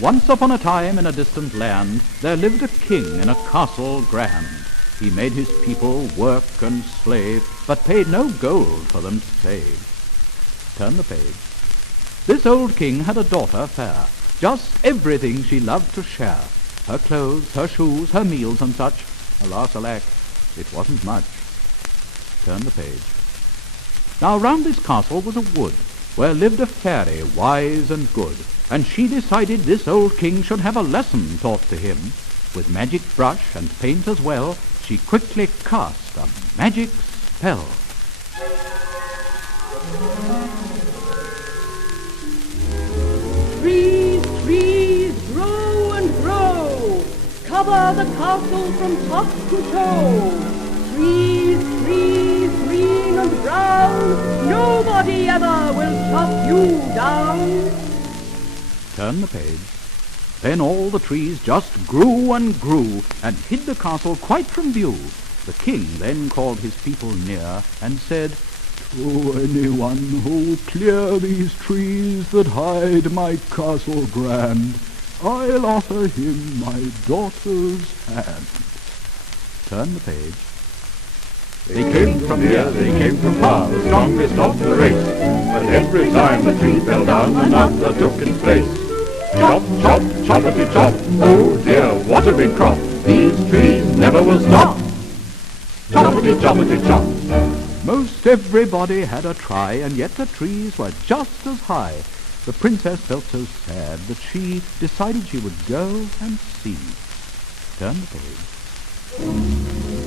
Once upon a time in a distant land, there lived a king in a castle grand. He made his people work and slave, but paid no gold for them to save. Turn the page. This old king had a daughter fair, just everything she loved to share. Her clothes, her shoes, her meals and such. Alas, alack, it wasn't much. Turn the page. Now round this castle was a wood, where lived a fairy wise and good, and she decided this old king should have a lesson taught to him. With magic brush and paint as well, she quickly cast a magic spell. Trees, trees, grow and grow, cover the castle from top to toe. Trees, trees, green and brown, nobody ever will chop you down. Turn the page. Then all the trees just grew and grew, and hid the castle quite from view. The king then called his people near, and said, "To anyone who'll clear these trees that hide my castle grand, I'll offer him my daughter's hand." Turn the page. They came from near, they came from far, the strongest of the race. But every time the tree fell down, another took its place. Chop, chop, choppity chop, oh dear, what a big crop. These trees never will stop. Choppity, choppity chop. Most everybody had a try, and yet the trees were just as high. The princess felt so sad that she decided she would go and see. Turn the page.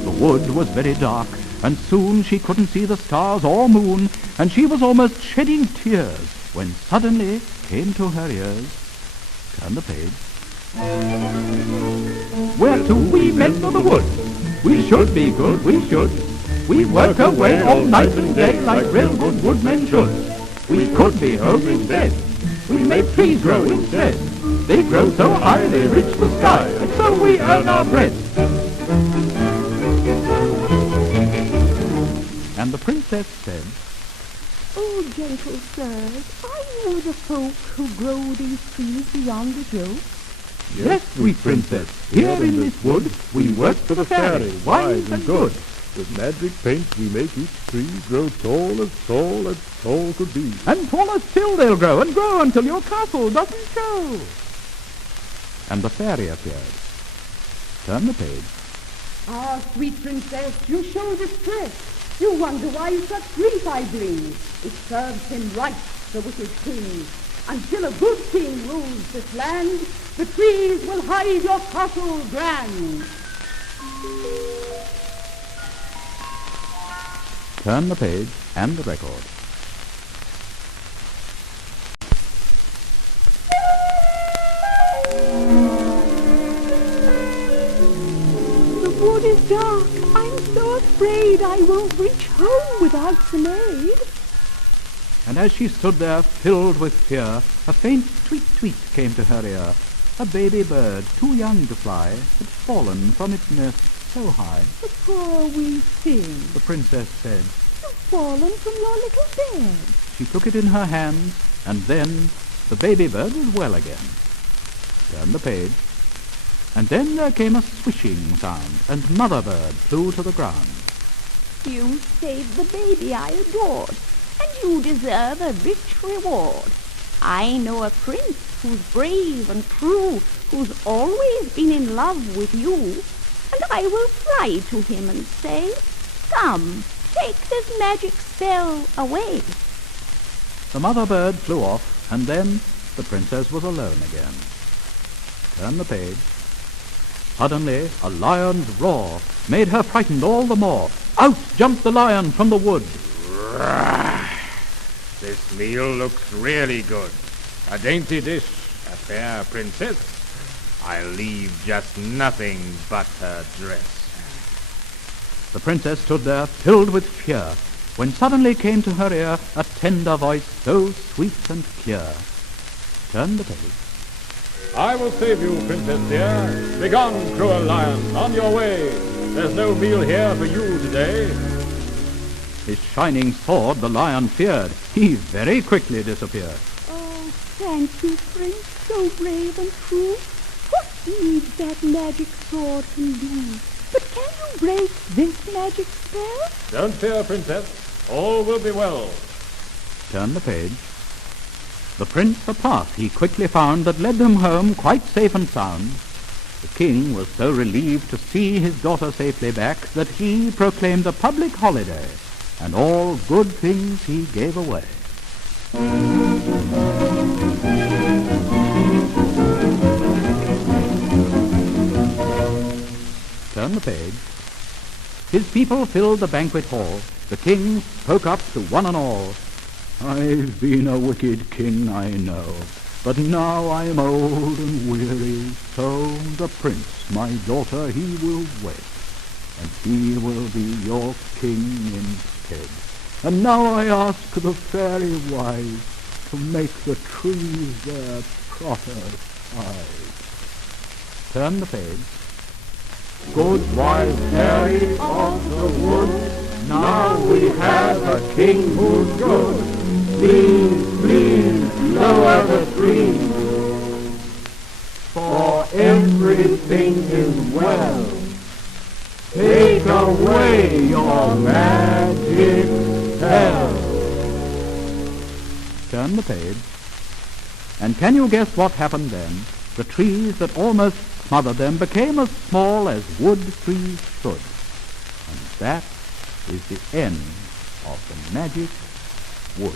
The wood was very dark, and soon she couldn't see the stars or moon, and she was almost shedding tears, when suddenly came to her ears. Turn the page. Where to we men for the wood? We should be good, we should. We work away all night and day like real good woodmen should. We could be home instead. We make trees grow instead. They grow so high they reach the sky, and so we earn our bread. And the princess said, Oh, gentle sirs, are you the folk who grow these trees beyond the joke? Yes, sweet princess, here in this wood we work for the fairy, wise and good. With magic paint we make each tree grow tall as tall could be. "And taller still they'll grow, and grow until your castle doesn't show." And the fairy appeared. Turn the page. Ah, sweet princess, you show distress. You wonder why such grief I bring. It serves him right, the wicked king. Until a good king rules this land, the trees will hide your castle grand. Turn the page and the record. The wood is dark. I'm so afraid I won't reach home without some aid. And as she stood there filled with fear, a faint tweet-tweet came to her ear. A baby bird, too young to fly, had fallen from its nest so high. The poor wee thing, The princess said. you've fallen from your little bed. She took it in her hands, and then the baby bird was well again. Turn the page. And then there came a swishing sound, and Mother Bird flew to the ground. You saved the baby I adored, and you deserve a rich reward. I know a prince who's brave and true, who's always been in love with you, and I will fly to him and say, Come, take this magic spell away. The Mother Bird flew off, and then the princess was alone again. Turn the page. Suddenly, a lion's roar made her frightened all the more. Out jumped the lion from the wood. This meal looks really good. A dainty dish, a fair princess. I'll leave just nothing but her dress. The princess stood there filled with fear, when suddenly came to her ear a tender voice so sweet and clear. Turn the page. I will save you, princess dear. Begone, cruel lion, on your way. There's no meal here for you today. His shining sword the lion feared. He very quickly disappeared. Oh, Thank you, Prince, so brave and true. What needs that magic sword can do? But can you break this magic spell? Don't fear, Princess. All will be well. Turn the page. The prince a path he quickly found that led him home quite safe and sound. The king was so relieved to see his daughter safely back that he proclaimed a public holiday, and all good things he gave away. Turn the page. His people filled the banquet hall. The king spoke up to one and all. I've been a wicked king, I know, but now I'm old and weary, so the prince, my daughter, he will wed, and he will be your king instead. And now I ask the fairy wise to make the trees their proper size. Turn the page. Good wise fairy of the wood, now we have a king who's good. Please, please, lower the trees, for everything is well. Take away your magic spell. Turn the page. And can you guess what happened then? The trees that almost smothered them became as small as wood trees should. And that is the end of the magic wood.